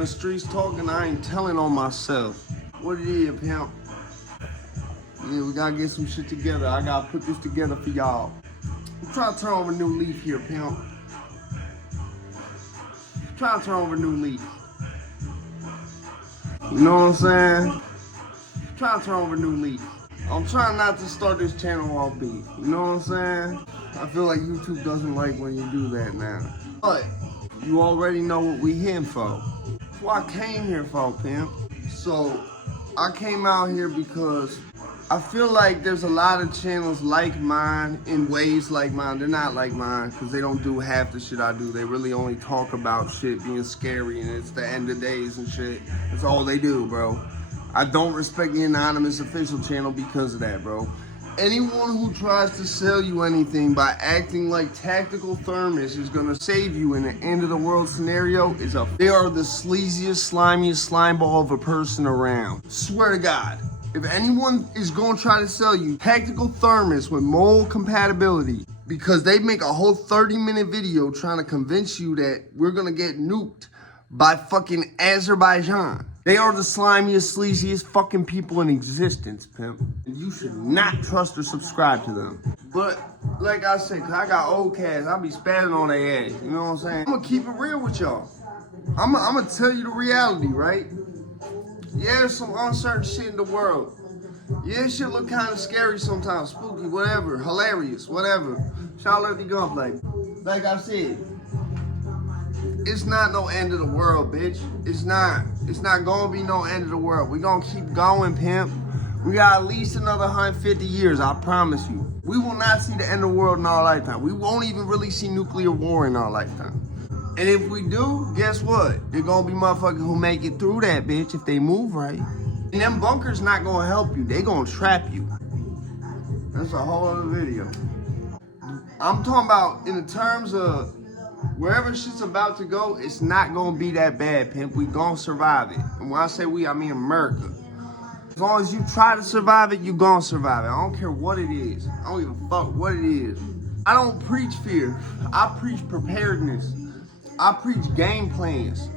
the streets talking, I ain't telling on myself. What it is, pimp? Yeah, we gotta get some shit together. I gotta put this together for y'all. I'm trying to turn over a new leaf here, pimp. I'm trying to turn over a new leaf. You know what I'm saying? I'm trying to turn over a new leaf. I'm trying not to start this channel off beef. You know what I'm saying? I feel like YouTube doesn't like when you do that now. But you already know what we here for. That's what I came here for, pimp. So I came out here because I feel like there's a lot of channels like mine in ways like mine. They're not like mine because they don't do half the shit I do. They really only talk about shit being scary and it's the end of days and shit. That's all they do, bro. I don't respect the anonymous official channel because of that, bro. Anyone who tries to sell you anything by acting like Tactical Thermos is gonna save you in an end of the world scenario they are the sleaziest, slimiest slime ball of a person around. Swear to God. If anyone is gonna try to sell you Tactical Thermos with mole compatibility because they make a whole 30-minute video trying to convince you that we're gonna get nuked by fucking Azerbaijan. They are the slimiest, sleaziest fucking people in existence, pimp. You should not trust or subscribe to them. But, like I said, cause I got old cats, I be spatting on their ass, you know what I'm saying? I'm gonna keep it real with y'all. I'm gonna tell you the reality, right? Yeah, there's some uncertain shit in the world. Yeah, shit look kind of scary sometimes, spooky, whatever, hilarious, whatever. Y'all let me go, like I said. It's not no end of the world, bitch. It's not gonna be no end of the world. We gonna keep going, pimp. We got at least another 150 years, I promise you. We will not see the end of the world in our lifetime. We won't even really see nuclear war in our lifetime. And if we do, guess what? There gonna be motherfuckers who make it through that, bitch, if they move right. And them bunkers not gonna help you. They gonna trap you. That's a whole other video. I'm talking about in the terms of wherever shit's about to go, it's not gonna be that bad, pimp. We gonna survive it. And when I say we, I mean America. As long as you try to survive it, you gonna survive it. I don't care what it is. I don't give a fuck what it is. I don't preach fear. I preach preparedness. I preach game plans.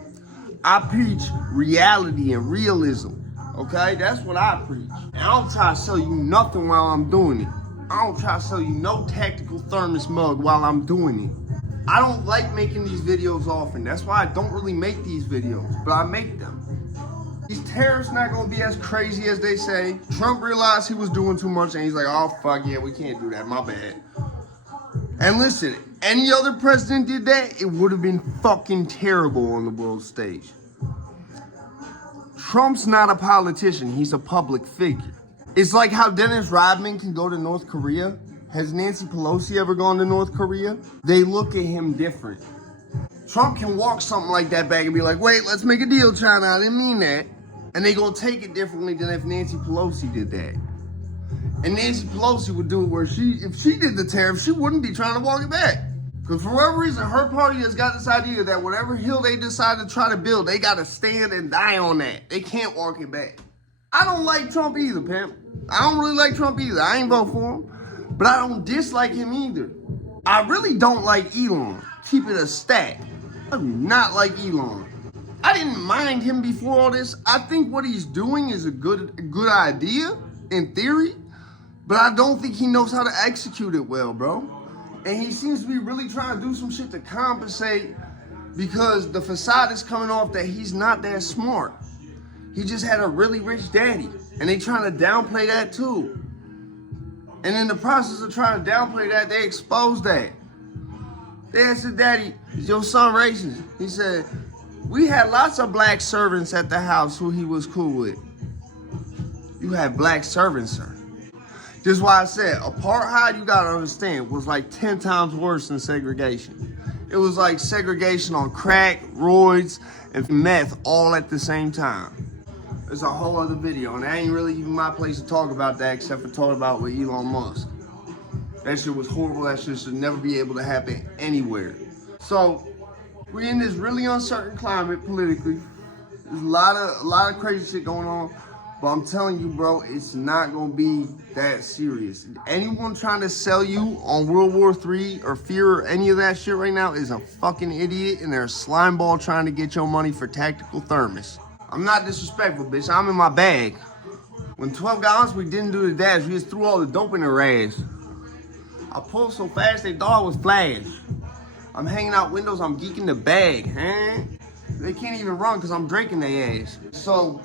I preach reality and realism. Okay? That's what I preach. And I don't try to sell you nothing while I'm doing it. I don't try to sell you no Tactical Thermos mug while I'm doing it. I don't like making these videos often. That's why I don't really make these videos, but I make them. These tariffs not gonna be as crazy as they say. Trump realized he was doing too much and he's like, oh fuck yeah, we can't do that, my bad. And listen, any other president did that, it would have been fucking terrible on the world stage. Trump's not a politician, he's a public figure. It's like how Dennis Rodman can go to North Korea. Has Nancy Pelosi ever gone to North Korea? They look at him different. Trump can walk something like that back and be like, wait, let's make a deal, China, I didn't mean that. And they gonna take it differently than if Nancy Pelosi did that. And Nancy Pelosi would do it where if she did the tariff, she wouldn't be trying to walk it back. Because for whatever reason, her party has got this idea that whatever hill they decide to try to build, they gotta stand and die on that. They can't walk it back. I don't like Trump either, pimp. I don't really like Trump either. I ain't vote for him. But I don't dislike him either. I really don't like Elon. Keep it a stack. I do not like Elon. I didn't mind him before all this. I think what he's doing is a good idea in theory, but I don't think he knows how to execute it well, bro. And he seems to be really trying to do some shit to compensate because the facade is coming off that he's not that smart. He just had a really rich daddy, and they trying to downplay that too. And in the process of trying to downplay that, they exposed that. They asked daddy, is your son racist? He said, we had lots of black servants at the house who he was cool with. You had black servants, sir. This is why I said, apartheid, you gotta understand, was like 10 times worse than segregation. It was like segregation on crack, roids, and meth all at the same time. It's a whole other video, and that ain't really even my place to talk about that except for talking about with Elon Musk. That shit was horrible. That shit should never be able to happen anywhere. So, we're in this really uncertain climate politically. There's a lot of crazy shit going on. But I'm telling you, bro, it's not gonna be that serious. Anyone trying to sell you on World War III or fear or any of that shit right now is a fucking idiot, and they're a slime ball trying to get your money for tactical thermos. I'm not disrespectful, bitch. I'm in my bag. When 12 got us, we didn't do the dash. We just threw all the dope in their ass. I pulled so fast they thought I was Flash. I'm hanging out windows, I'm geeking the bag, huh? They can't even run because I'm drinking their ass. So,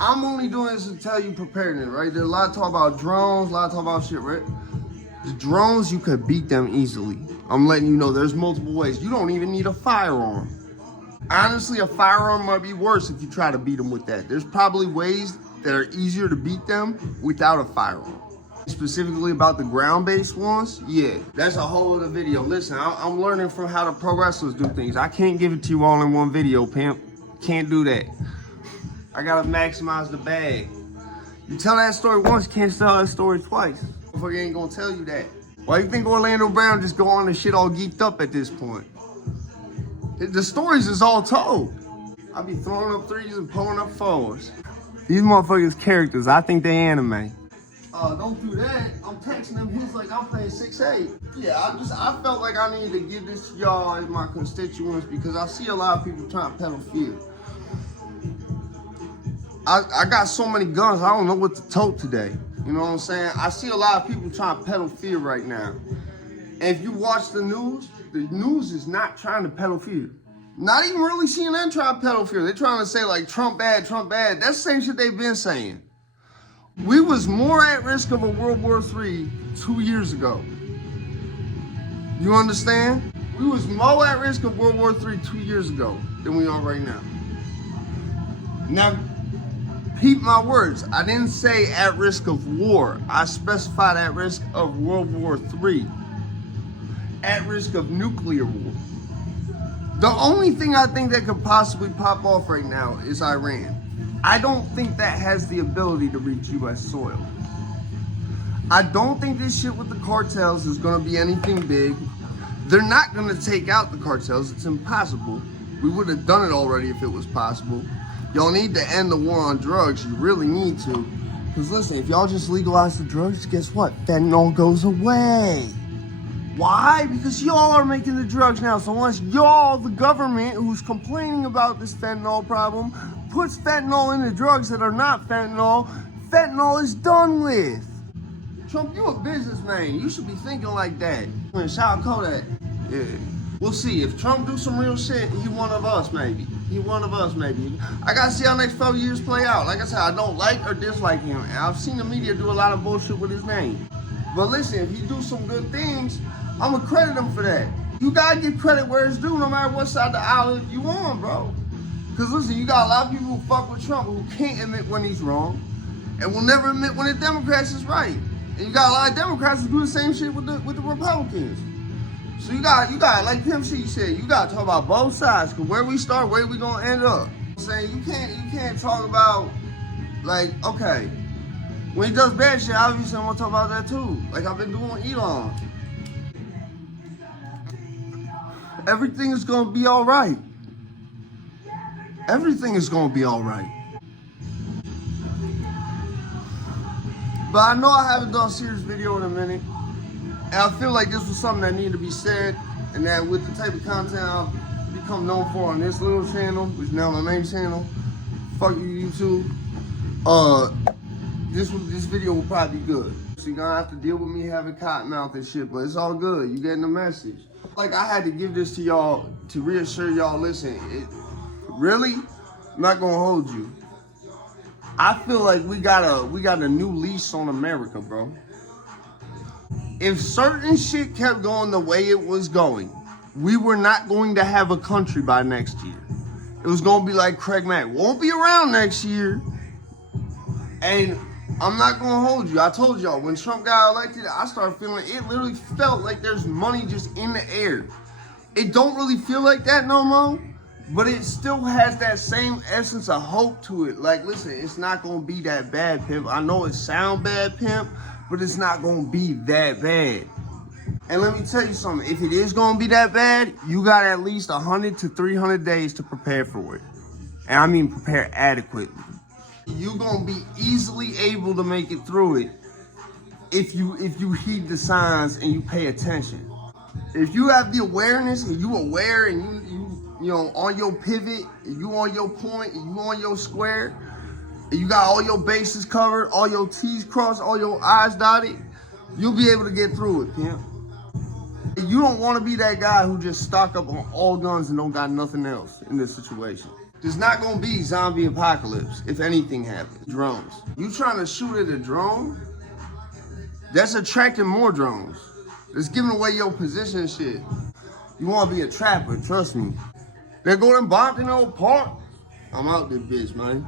I'm only doing this to tell you preparedness, right? There's a lot of talk about drones, a lot of talk about shit, right? The drones, you could beat them easily. I'm letting you know there's multiple ways. You don't even need a firearm. Honestly, a firearm might be worse if you try to beat them with that. There's probably ways that are easier to beat them without a firearm. Specifically about the ground-based ones, yeah, that's a whole other video. Listen, I'm learning from how the pro wrestlers do things. I can't give it to you all in one video, pimp. Can't do that. I gotta maximize the bag. You tell that story once, you can't tell that story twice. Motherfucker ain't gonna tell you that. Why you think Orlando Brown just go on the shit all geeked up at this point? The stories is all told. I be throwing up threes and pulling up fours. These motherfuckers characters, I think they anime. Don't do that. I'm texting them hits like I'm playing 6'8". Yeah, I felt like I needed to give this to y'all as my constituents because I see a lot of people trying to peddle fear. I got so many guns, I don't know what to tote today. You know what I'm saying? I see a lot of people trying to peddle fear right now. And if you watch the news is not trying to peddle fear. Not even really CNN trying to peddle fear. They're trying to say like Trump bad, Trump bad. That's the same shit they've been saying. We was more at risk of a World War III 2 years ago. You understand? We was more at risk of World War III 2 years ago than we are right now. Now, peep my words. I didn't say at risk of war. I specified at risk of World War III. At risk of nuclear war. The only thing I think that could possibly pop off right now is Iran. I don't think that has the ability to reach U.S. soil. I don't think this shit with the cartels is gonna be anything big. They're not gonna take out the cartels, it's impossible. We would have done it already if it was possible. Y'all need to end the war on drugs, you really need to. Because listen, if y'all just legalize the drugs, guess what? Fentanyl goes away. Why? Because y'all are making the drugs now. So once y'all, the government, who's complaining about this fentanyl problem, puts fentanyl in the drugs that are not fentanyl, fentanyl is done with. Trump, you a businessman. You should be thinking like that. Shout out Kodak. Yeah. We'll see. If Trump do some real shit, he one of us maybe. He one of us maybe. I gotta see how next 12 years play out. Like I said, I don't like or dislike him. And I've seen the media do a lot of bullshit with his name. But listen, if he do some good things, I'm gonna credit him for that. You gotta give credit where it's due no matter what side of the aisle you on, bro. Cause listen, you got a lot of people who fuck with Trump who can't admit when he's wrong and will never admit when the Democrats is right. And you got a lot of Democrats who do the same shit with the Republicans. So you got like Pimp C said, you gotta talk about both sides. Cause where we start, where we gonna end up. I'm saying you can't talk about like, okay, when he does bad shit, obviously I'm gonna talk about that too. Like I've been doing with Elon. Everything is gonna be all right. Everything is gonna be all right. But I know I haven't done a serious video in a minute. And I feel like this was something that needed to be said. And that with the type of content I've become known for on this little channel, which is now my main channel, fuck you YouTube, this video will probably be good. So you're gonna have to deal with me having cotton mouth and shit, but it's all good. You getting the message. Like I had to give this to y'all to reassure y'all, listen, really, I'm not gonna hold you. I feel like we got a new lease on America, bro. If certain shit kept going the way it was going, we were not going to have a country by next year. It was gonna be like Craig Mack, won't be around next year. And I'm not gonna hold you. I told y'all, when Trump got elected, I started feeling, it literally felt like there's money just in the air. It don't really feel like that no more, but it still has that same essence of hope to it. Like, listen, it's not gonna be that bad, Pimp. I know it sound bad, Pimp, but it's not gonna be that bad. And let me tell you something, if it is gonna be that bad, you got at least 100 to 300 days to prepare for it. And I mean prepare adequately. You're gonna be easily able to make it through it if you heed the signs and you pay attention. If you have the awareness and you aware and you know on your pivot, and you on your point, and you on your square, and you got all your bases covered, all your T's crossed, all your I's dotted, you'll be able to get through it, pimp. You don't want to be that guy who just stock up on all guns and don't got nothing else in this situation. There's not gonna be zombie apocalypse if anything happens. Drones. You trying to shoot at a drone? That's attracting more drones. It's giving away your position and shit. You want to be a trapper, trust me. They go and bomb in the old park. I'm out this bitch, man.